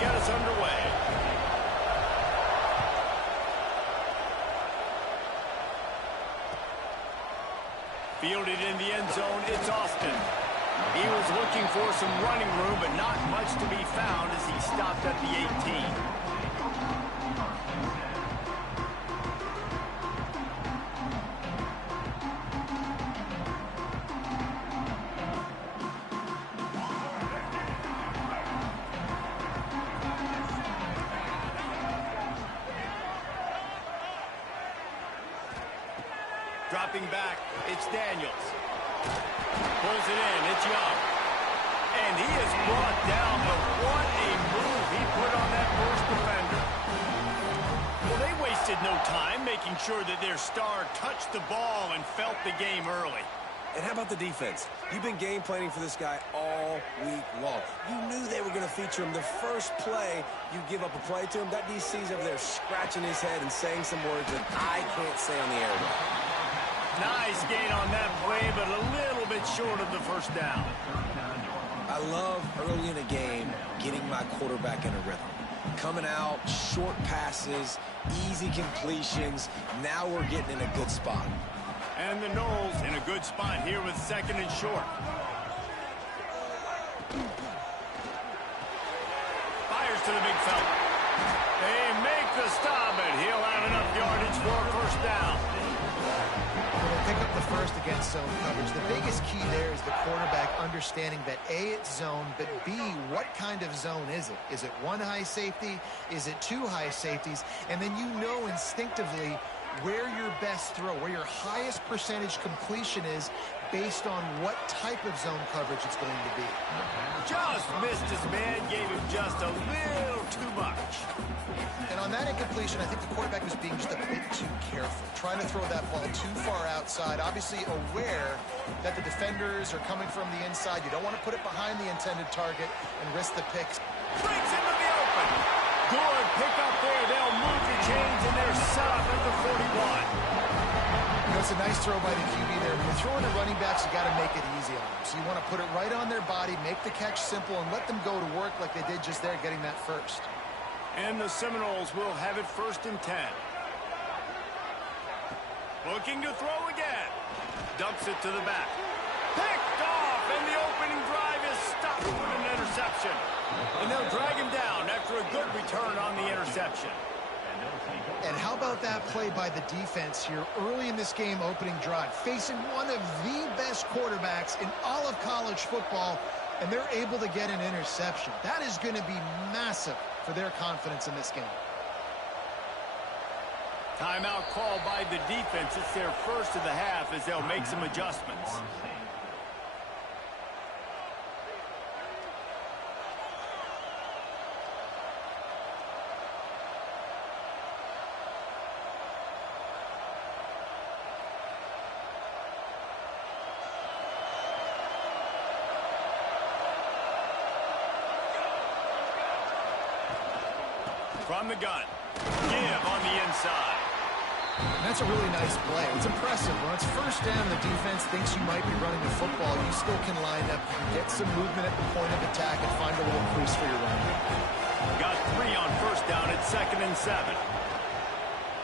get us underway. Fielded in the end zone, it's Austin. He was looking for some running room, but not much to be found as he stopped at the 18. Dropping back, it's Daniels. Pulls it in, it's Young. And he is brought down, but what a move he put on that first defender. Well, they wasted no time making sure that their star touched the ball and felt the game early. And how about the defense? You've been game planning for this guy all week long. You knew they were going to feature him. The first play, you give up a play to him, that DC's over there scratching his head and saying some words that I can't say on the air. Nice gain on that play, but a little bit short of the first down. I love early in a game getting my quarterback in a rhythm. Coming out, short passes, easy completions. Now we're getting in a good spot. And the Knowles in a good spot here with second and short. Fires to the big fella. They make the stop, and he'll have enough yardage for a first down. Pick up the first against zone coverage. The biggest key there is the quarterback understanding that A, it's zone, but B, what kind of zone is it? Is it one high safety? Is it two high safeties? And then you know instinctively where your best throw, where your highest percentage completion is based on what type of zone coverage it's going to be. Just missed his man, gave him just a little too much. And on that incompletion, I think the quarterback was being just a bit too careful, trying to throw that ball too far outside, obviously aware that the defenders are coming from the inside. You don't want to put it behind the intended target and risk the picks. Breaks into the open. Good pick up there. They'll move the chains, and they're set up at the 41. You know, it's a nice throw by the QB there. When you're throwing to running backs, you got to make it easy on them. So you want to put it right on their body, make the catch simple, and let them go to work like they did just there, getting that first. And the Seminoles will have it 1st and 10. Looking to throw again. Dumps it to the back. Picked off, and the opening drive is stopped with an interception. And they'll drag him down after a good return on the interception. And how about that play by the defense here early in this game, opening drive, facing one of the best quarterbacks in all of college football, and they're able to get an interception. That is going to be massive for their confidence in this game. Timeout called by the defense. It's their first of the half as they'll make some adjustments. From the gun. Give on the inside. And that's a really nice play. It's impressive. When it's first down, the defense thinks you might be running the football. You still can line up, you can get some movement at the point of attack, and find a little crease for your running. Got 3 on first down at 2nd and 7.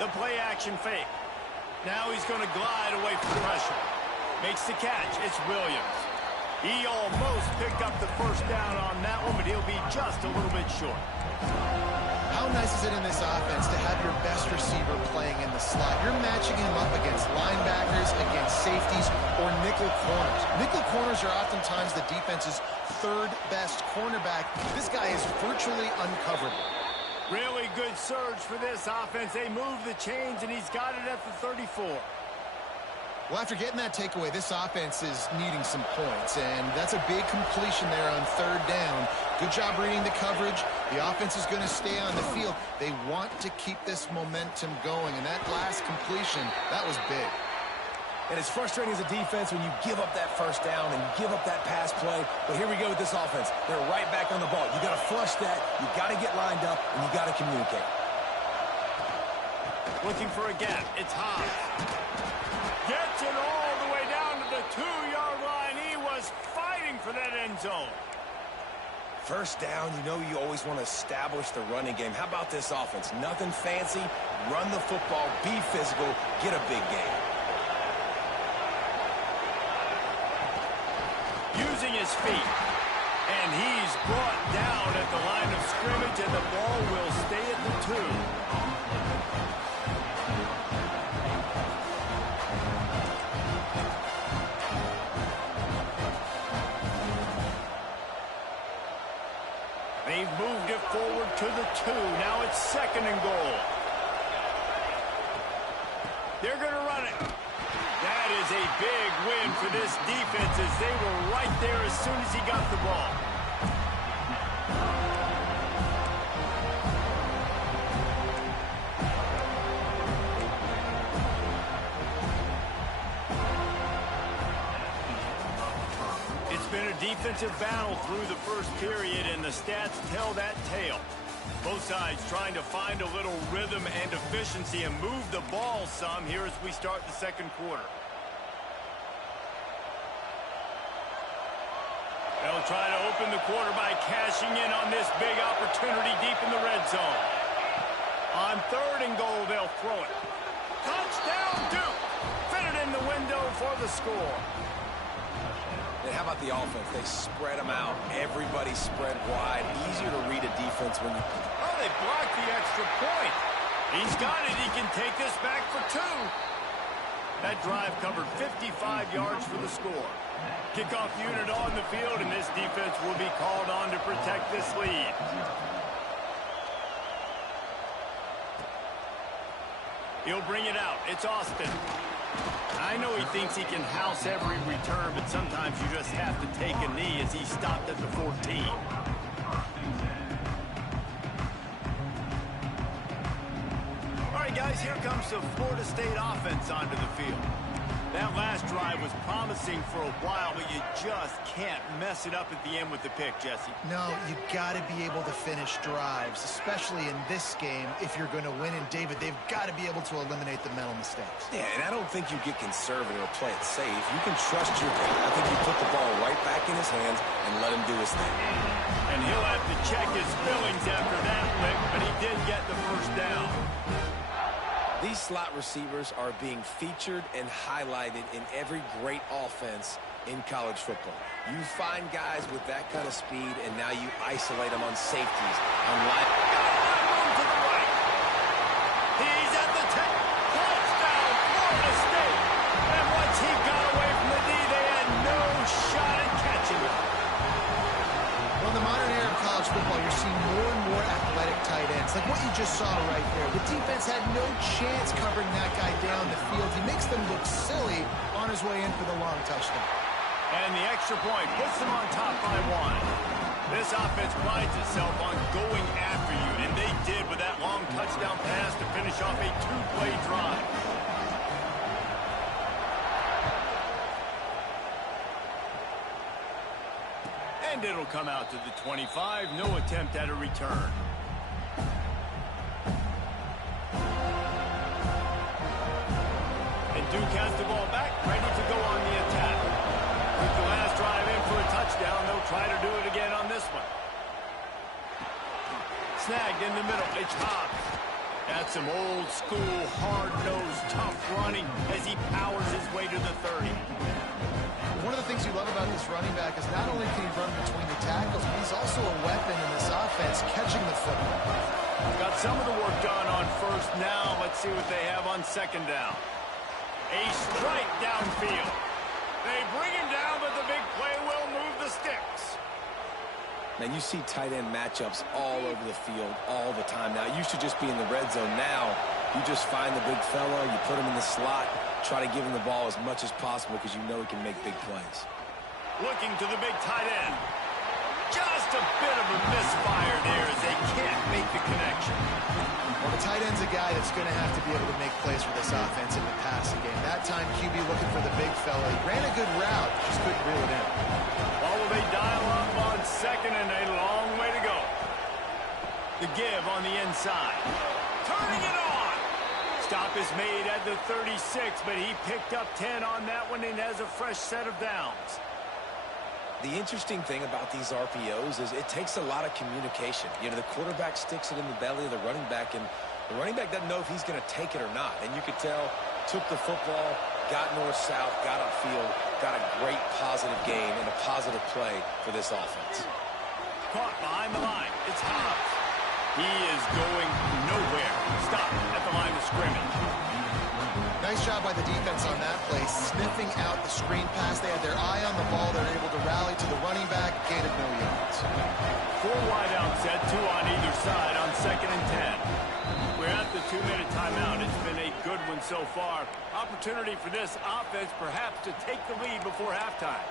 The play action fake. Now he's going to glide away from pressure. Makes the catch. It's Williams. He almost picked up the first down on that one, but he'll be just a little bit short. How nice is it in this offense to have your best receiver playing in the slot? You're matching him up against linebackers, against safeties, or nickel corners. Nickel corners are oftentimes the defense's 3rd best cornerback. This guy is virtually uncoverable. Really good surge for this offense. They move the chains, and he's got it at the 34. Well, after getting that takeaway, this offense is needing some points, and that's a big completion there on 3rd down. Good job reading the coverage. The offense is going to stay on the field. They want to keep this momentum going, and that last completion, that was big. And it's frustrating as a defense when you give up that first down and give up that pass play. But here we go with this offense. They're right back on the ball. You got to flush that. You got to get lined up, and you got to communicate. Looking for a gap. It's Hobbs. Gets it all the way down to the 2-yard line. He was fighting for that end zone. First down, you know you always want to establish the running game. How about this offense? Nothing fancy. Run the football, be physical, get a big gain. Using his feet. And he's brought down at the line of scrimmage, and the ball will stay at the 2. They've moved it forward to the 2. Now it's 2nd and goal. They're going to run it. That is a big win for this defense as they were right there as soon as he got the ball. It's been a defensive battle through the first period, and the stats tell that tale. Both sides trying to find a little rhythm and efficiency and move the ball some here as we start the second quarter. They'll try to open the quarter by cashing in on this big opportunity deep in the red zone. On 3rd and goal, they'll throw it. Touchdown, Duke! Fit it in the window for the score. And how about the offense? They spread them out. Everybody spread wide. Easier to read a defense when you... Oh, they blocked the extra point. He's got it. He can take this back for 2. That drive covered 55 yards for the score. Kickoff unit on the field, and this defense will be called on to protect this lead. He'll bring it out. It's Austin. I know he thinks he can house every return, but sometimes you just have to take a knee as he stopped at the 14. All right, guys, here comes the Florida State offense onto the field. That last drive was promising for a while, but you just can't mess it up at the end with the pick, Jesse. No, you got to be able to finish drives, especially in this game if you're going to win. And, David, they've got to be able to eliminate the mental mistakes. Yeah, and I don't think you get conservative or play it safe. You can trust your guy. I think you put the ball right back in his hands and let him do his thing. And he'll have to check his feelings after that lick, but he did get the first down. These slot receivers are being featured and highlighted in every great offense in college football. You find guys with that kind of speed, and now you isolate them on safeties, on line. Got a lot of room to the right. He's at the 10. Touchdown, Florida State. And once he got away from the D, they had no shot at catching him. Well, in the modern era of college football, you're seeing more and more athletic tight ends, like what you just saw right there. The defense had no chance covering that guy down the field. He makes them look silly on his way in for the long touchdown. And the extra point puts them on top by 1. This offense prides itself on going after you, and they did with that long touchdown pass to finish off a 2-play drive. And it'll come out to the 25. No attempt at a return. And Duke has the ball back, ready to go on the attack. With the last drive in for a touchdown, they'll try to do it again on this one. Snagged in the middle. It's Hobbs. That's some old school, hard-nosed, tough running as he powers his way to the 30. One of the things you love about this running back is not only can he run between the tackles, but he's also a weapon in this offense, catching the football. Got some of the work done on first. Now let's see what they have on second down. A strike downfield. They bring him down, but the big play will move the sticks. Man, you see tight end matchups all over the field all the time now. It used to just be in the red zone. Now you just find the big fella, you put him in the slot, try to give him the ball as much as possible because you know he can make big plays. Looking to the big tight end. Just a bit of a misfire there as they can't make the connection. Well, the tight end's a guy that's going to have to be able to make plays for this offense in the passing game. That time, QB looking for the big fella. He ran a good route, just couldn't reel it in. Well, they dial up on second and a long way to go. The give on the inside. Turning it on. Stop is made at the 36, but he picked up 10 on that one and has a fresh set of downs. The interesting thing about these RPOs is it takes a lot of communication. You know, the quarterback sticks it in the belly of the running back, and the running back doesn't know if he's going to take it or not. And you could tell, took the football, got north-south, got upfield, got a great positive gain and a positive play for this offense. Caught behind the line. It's Hobbs. He is going nowhere. Stop at the line of scrimmage. Nice job by the defense on that play, sniffing out the screen pass. They had their eye on the ball. They're able to rally to the running back, gain of no yards. 4 wide out set, 2 on either side on 2nd and 10. We're at the 2-minute timeout. It's been a good one so far. Opportunity for this offense perhaps to take the lead before halftime.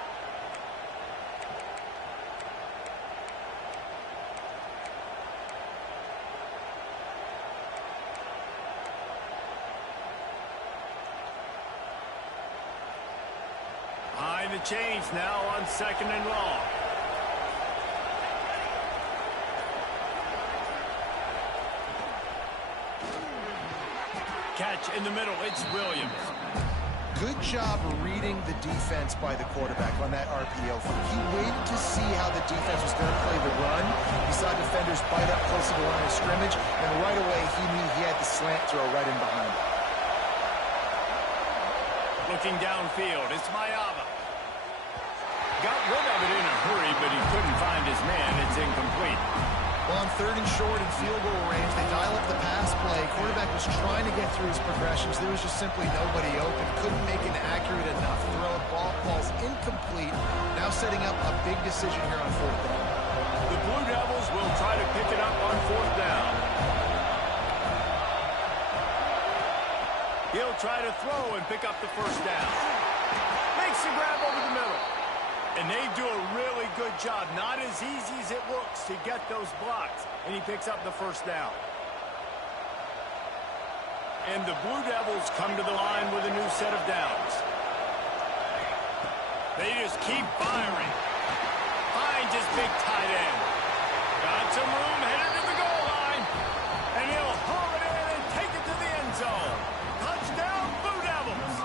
Behind the chains now on 2nd and long. Catch in the middle. It's Williams. Good job reading the defense by the quarterback on that RPO. He waited to see how the defense was going to play the run. He saw defenders bite up close to the line of scrimmage, and right away he knew he had the slant throw right in behind him. Looking downfield, it's Mayava. Got rid of it in a hurry, but he couldn't find his man. It's incomplete. Well, on 3rd and short and field goal range, they dial up the pass play. Quarterback was trying to get through his progressions. There was just simply nobody open. Couldn't make an accurate enough throw. Ball's incomplete. Now setting up a big decision here on 4th down. The Blue Devils will try to pick it up on 4th down. He'll try to throw and pick up the 1st down. Makes the grab over the middle. And they do a really good job. Not as easy as it looks to get those blocks. And he picks up the 1st down. And the Blue Devils come to the line with a new set of downs. They just keep firing. Finds his big tight end. Got some room, headed to the goal line. And he'll haul it in and take it to the end zone. Touchdown, Blue Devils.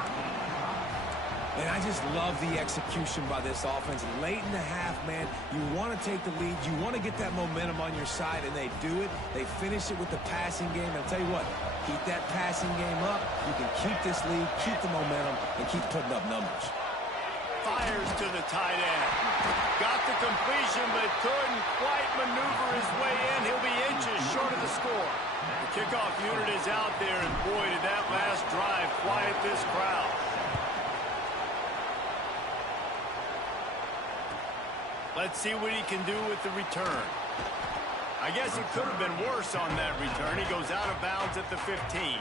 And I just love the execution by this offense. Late in the half, man, you want to take the lead. You want to get that momentum on your side, and they do it. They finish it with the passing game. And I'll tell you what, keep that passing game up. You can keep this lead, keep the momentum, and keep putting up numbers. Fires to the tight end. Got the completion, but couldn't quite maneuver his way in. He'll be inches short of the score. The kickoff unit is out there, and boy, did that last drive quiet this crowd. Let's see what he can do with the return. I guess it could have been worse on that return. He goes out of bounds at the 15.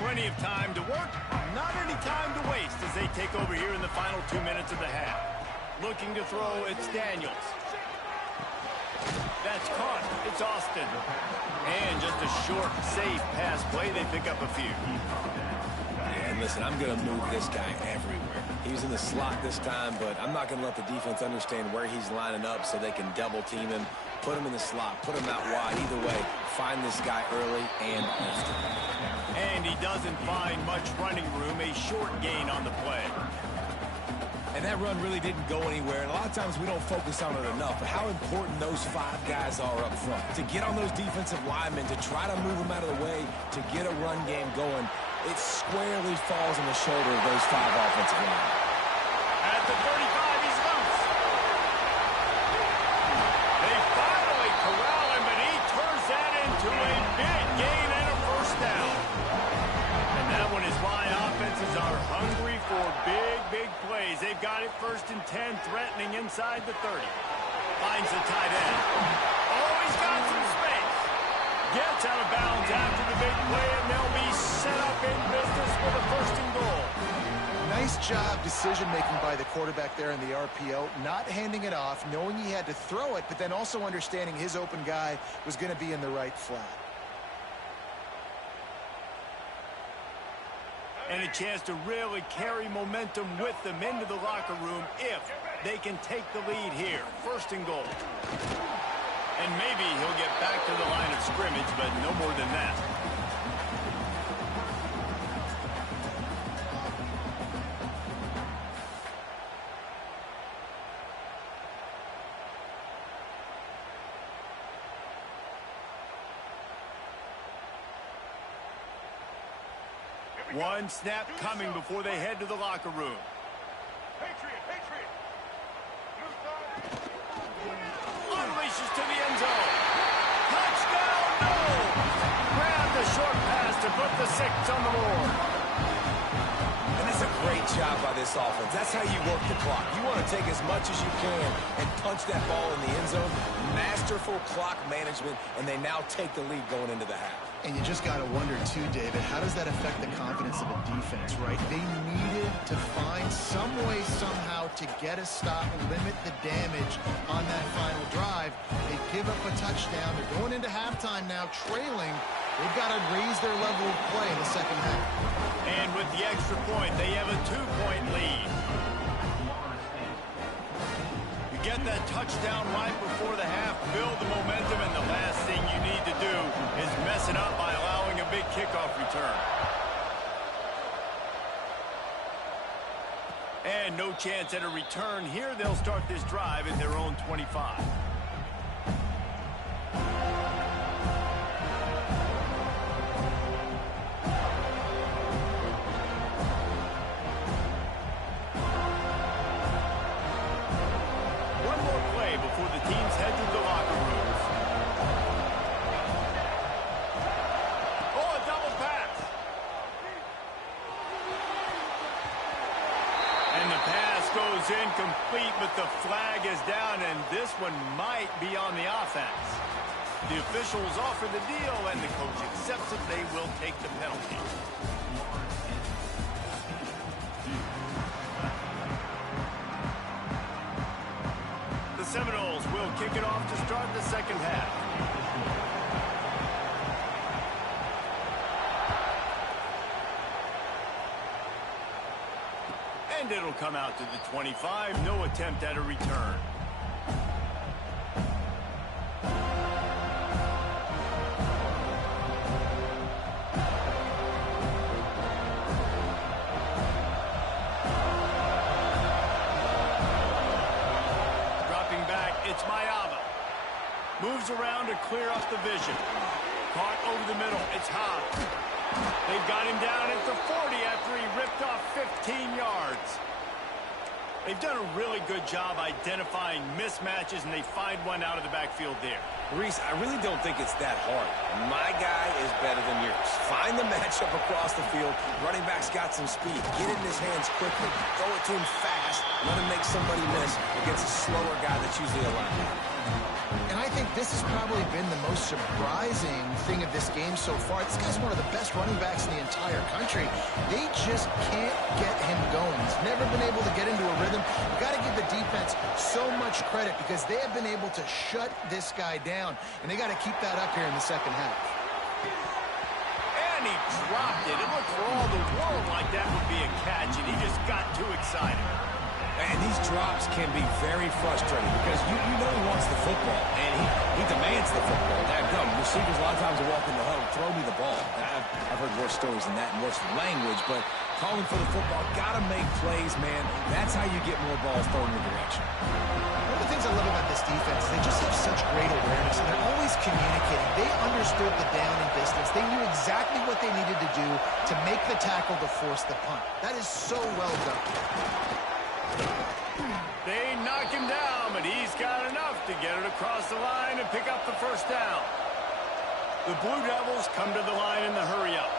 Plenty of time to work, not any time to waste as they take over here in the final 2 minutes of the half. Looking to throw, it's Daniels. That's caught. It's Austin. And just a short, safe pass play. They pick up a few. Yeah, and listen, I'm going to move this guy everywhere. He's in the slot this time, but I'm not going to let the defense understand where he's lining up so they can double team him, put him in the slot, put him out wide. Either way, find this guy early and often. And he doesn't find much running room. A short gain on the play. And that run really didn't go anywhere. And a lot of times we don't focus on it enough. But how important those 5 guys are up front. To get on those defensive linemen, to try to move them out of the way, to get a run game going, it squarely falls on the shoulder of those 5 offensive linemen. At the 35, he's loose. They finally corral him, but he turns that into a big gain and a 1st down. And that one is why offenses are hungry for big plays. They've got it 1st and 10, threatening inside the 30. Finds the tight end. Oh, he's got some space. Gets out of bounds after the big play, and they'll be set up in business with a 1st and goal. Nice job decision-making by the quarterback there in the RPO, not handing it off, knowing he had to throw it, but then also understanding his open guy was going to be in the right flat. And a chance to really carry momentum with them into the locker room if they can take the lead here. 1st and goal. And maybe he'll get back to the line of scrimmage, but no more than that. One snap coming before they head to the locker room. Unleashes to the end zone. Touchdown, no! Grab the short pass to put the 6 on the board. And that's a great job by this offense. That's how you work the clock. You want to take as much as you can and punch that ball in the end zone. Masterful clock management, and they now take the lead going into the half. And you just got to wonder, too, David, how does that affect the confidence of a defense, right? They needed to find some way, somehow, to get a stop and limit the damage on that final drive. They give up a touchdown. They're going into halftime now, trailing. They've got to raise their level of play in the second half. And with the extra point, they have a 2-point lead. Get that touchdown right before the half, build the momentum, and the last thing you need to do is mess it up by allowing a big kickoff return. And no chance at a return here. They'll start this drive at their own 25. Before the teams head to the locker rooms. Oh, a double pass. And the pass goes incomplete, but the flag is down, and this one might be on the offense. The officials offer the deal, and the coach accepts it. They will take the penalty. The Seminoles will kick it off to start the second half. And it'll come out to the 25. No attempt at a return. Moves around to clear up the vision. Caught over the middle. It's Hobbs. They've got him down at the 40 after he ripped off 15 yards. They've done a really good job identifying mismatches, and they find one out of the backfield there. Reese, I really don't think it's that hard. My guy is better than yours. Find the matchup across the field. Running back's got some speed. Get it in his hands quickly. Throw it to him fast. Let him make somebody miss against a slower guy that's usually a linebacker. And I think this has probably been the most surprising thing of this game so far. This guy's one of the best running backs in the entire country. They just can't get him going. He's never been able to get into a rhythm. You've got to give the defense so much credit because they have been able to shut this guy down, and they got to keep that up here in the second half. And he dropped it. It looked for all the world like that would be a catch, and he just got too excited. And these drops can be very frustrating because you know he wants the football, and he demands the football. Receivers a lot of times will walk in the huddle, throw me the ball. I've heard worse stories than that and worse language, but calling for the football, got to make plays, man. That's how you get more balls thrown in your direction. One of the things I love about this defense is they just have such great awareness, and they're always communicating. They understood the down and distance. They knew exactly what they needed to do to make the tackle to force the punt. That is so well done. They knock him down, but he's got enough to get it across the line and pick up the first down. The Blue Devils come to the line in the hurry-up.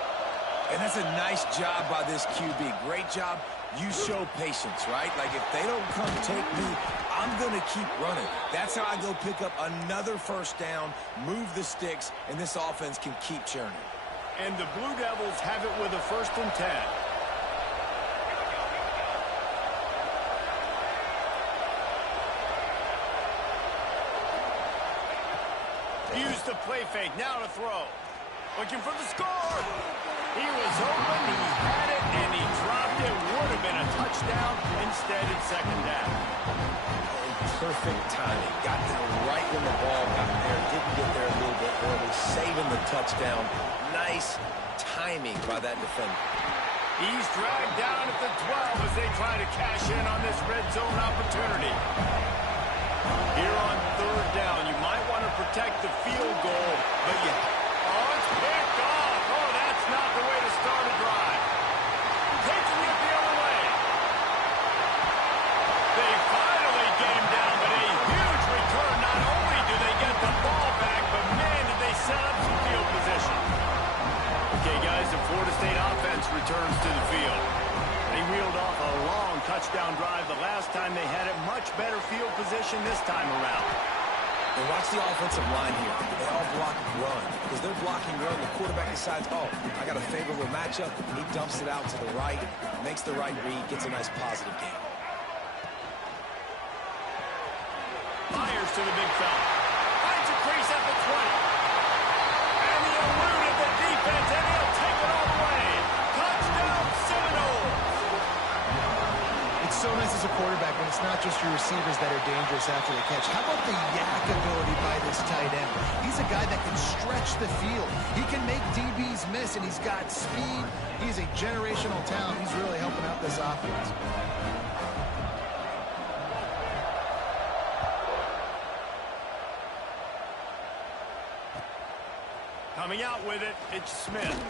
And that's a nice job by this QB. Great job. You show patience, right? Like, if they don't come take me, I'm going to keep running. That's how I go pick up another first down, move the sticks, and this offense can keep churning. And the Blue Devils have it with a 1st and 10. Use the play fake. Now to throw. Looking for the score. He was open, he had it, and he dropped it. Would have been a touchdown. Instead, it's second down. Perfect timing. Got there right when the ball got there. Didn't get there a little bit early. Saving the touchdown. Nice timing by that defender. He's dragged down at the 12 as they try to cash in on this red zone opportunity. Here on third down, you might want to protect the field goal, but oh, it's picked off. Oh, that's not the way to start a drive. Taking it the other way. They finally game down, but a huge return. Not only do they get the ball back, but man, did they set up some field position. Okay, guys, the Florida State offense returns to the field. They reeled off a long touchdown drive the last time they had it. Much better field position this time around. And watch the offensive line here. They all block run. Because they're blocking run, the quarterback decides, oh, I got a favorable matchup. He dumps it out to the right, makes the right read, gets a nice positive gain. Fires to the big fella. Finds a crease at the 20. And he eluded the defense, and he'll take it all the way. Touchdown, Seminoles. It's so nice as a quarterback when it's not just your receivers that are dangerous after the catch. How about the yak ability by this tight end? He's a guy that can stretch the field. He can make DBs miss, and he's got speed. He's a generational talent. He's really helping out this offense. Coming out with it, it's Smith.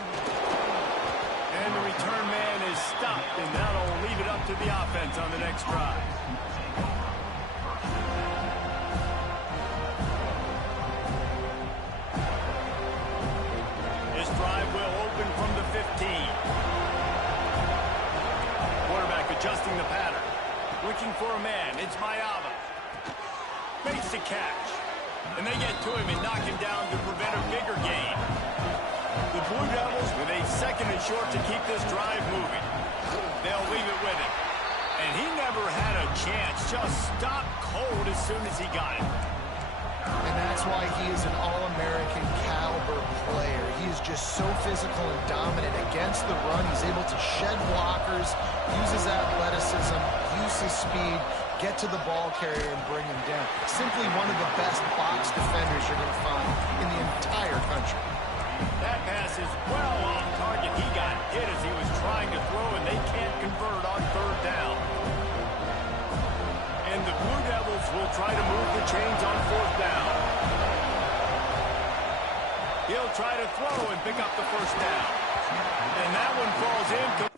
And the return man is stopped, and that'll leave it up to the offense on the next drive. This drive will open from the 15. Quarterback adjusting the pattern. Looking for a man. It's Mayava. Makes the catch. And they get to him and knock him down to prevent a bigger gain. The Blue Devils with a second and short to keep this drive moving. They'll leave it with him. And he never had a chance. Just stopped cold as soon as he got it. And that's why he is an All-American caliber player. He is just so physical and dominant against the run. He's able to shed blockers, use his athleticism, use his speed, get to the ball carrier and bring him down. Simply one of the best box defenders you're going to find in the entire country. That pass is well off target. He got hit as he was trying to throw, and they can't convert on third down. And the Blue Devils will try to move the chains on fourth down. He'll try to throw and pick up the first down. And that one falls in.